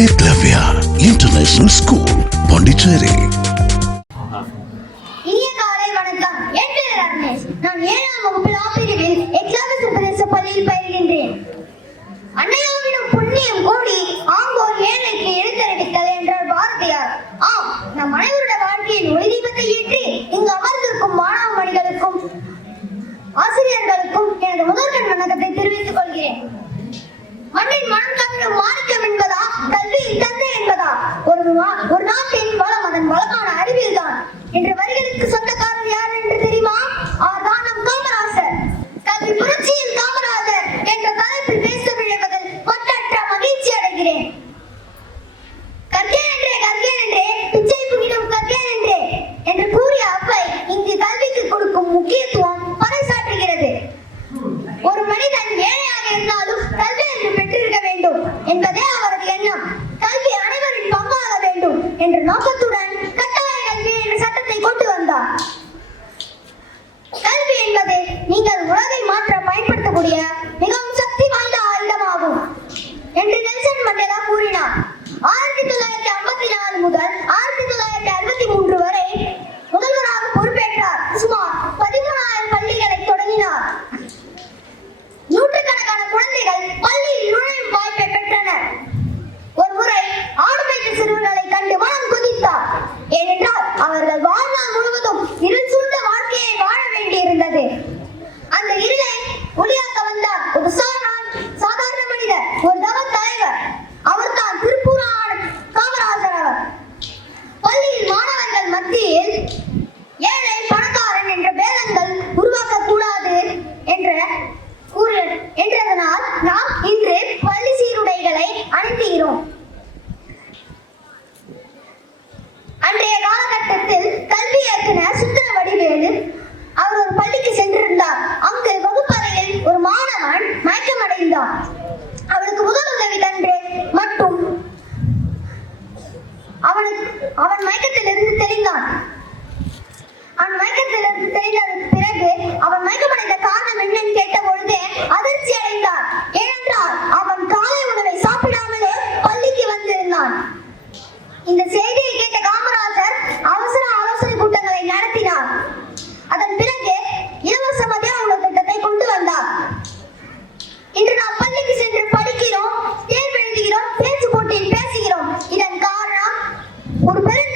ஏக்லவ்யா international school Pondicherry இனிய காலை வணக்கம். என் நான் ஏழாம் வகுப்பில் ஆப்பிரிவில் பள்ளியில் பயில்கின்றேன். அன்னையாவிடம் புண்ணியம் கூடி ஆங்கோர் ஏழைக்கு எழுத்தறிவித்தல் என்றார் பாரதியார். ஆம் நம் அனைவருடைய வாழ்க்கையில் ஒளி ஏற்றி இங்கு அமர்ந்திருக்கும் மாணவ மணிகளுக்கும் ஆசிரியர்களுக்கும் எனது முதல்கண் வணக்கத்தை தெரிவித்துக் கொள்கிறேன். மண்ணின் ஒரு ஒரு நாட்டின் வளம் அதன் வளமான அறிவியல் தான் என்ற வரிகளுக்கு சொந்தக்காரர் யார் என்று தெரியுமா? ஆர்தான் நம் காமராசர். கல்வி புரட்சியில் காமராஜர் என்ற தலைப்பில் பேச விழைவதில் மற்றற்ற மகிழ்ச்சி அடைகிறேன். கற்கேன் என்றே கற்கேன் என்றே பிச்சை புகிடும் கற்கேன் என்றே என்று கூறிய அப்பை இங்கு கல்விக்கு கொடுக்கும் முக்கியத்துவம் பறைசாற்றுகிறது. ஒரு மனிதன் ஏழையாக இருந்தாலும் கல்வி என்று பெற்றிருக்க வேண்டும் என்பதே பயன்படுத்தக்கூடிய மத்தியில் ஏழை பணக்காரன் என்ற பேதங்கள் உருவாக்க கூடாது என்ற என்றதனால் நாம் இன்று பள்ளி சீருடைகளை அணிந்துகிறோம் அன்றைய காலகட்டத்தில் கல்வி இயக்குனர் சுந்தர வடிவேலு அவர் ஒரு பள்ளிக்கு சென்றிருந்தார். அங்கு வகுப்பறையில் ஒரு மாணவன் மயக்கமடைந்தார் அவளுக்கு முதல் உதவி தன்று மற்றும் அவனுக்கு அவன் மயக்கத்திலிருந்து தெளிந்தான். அவன் மயக்கத்திலிருந்து தெளிந்ததற்கு பிறகு அவன் மயக்கமடைந்த காரணம் என்னன்னு கேட்ட பொழுது ஒரு பெருந்தலைவரின்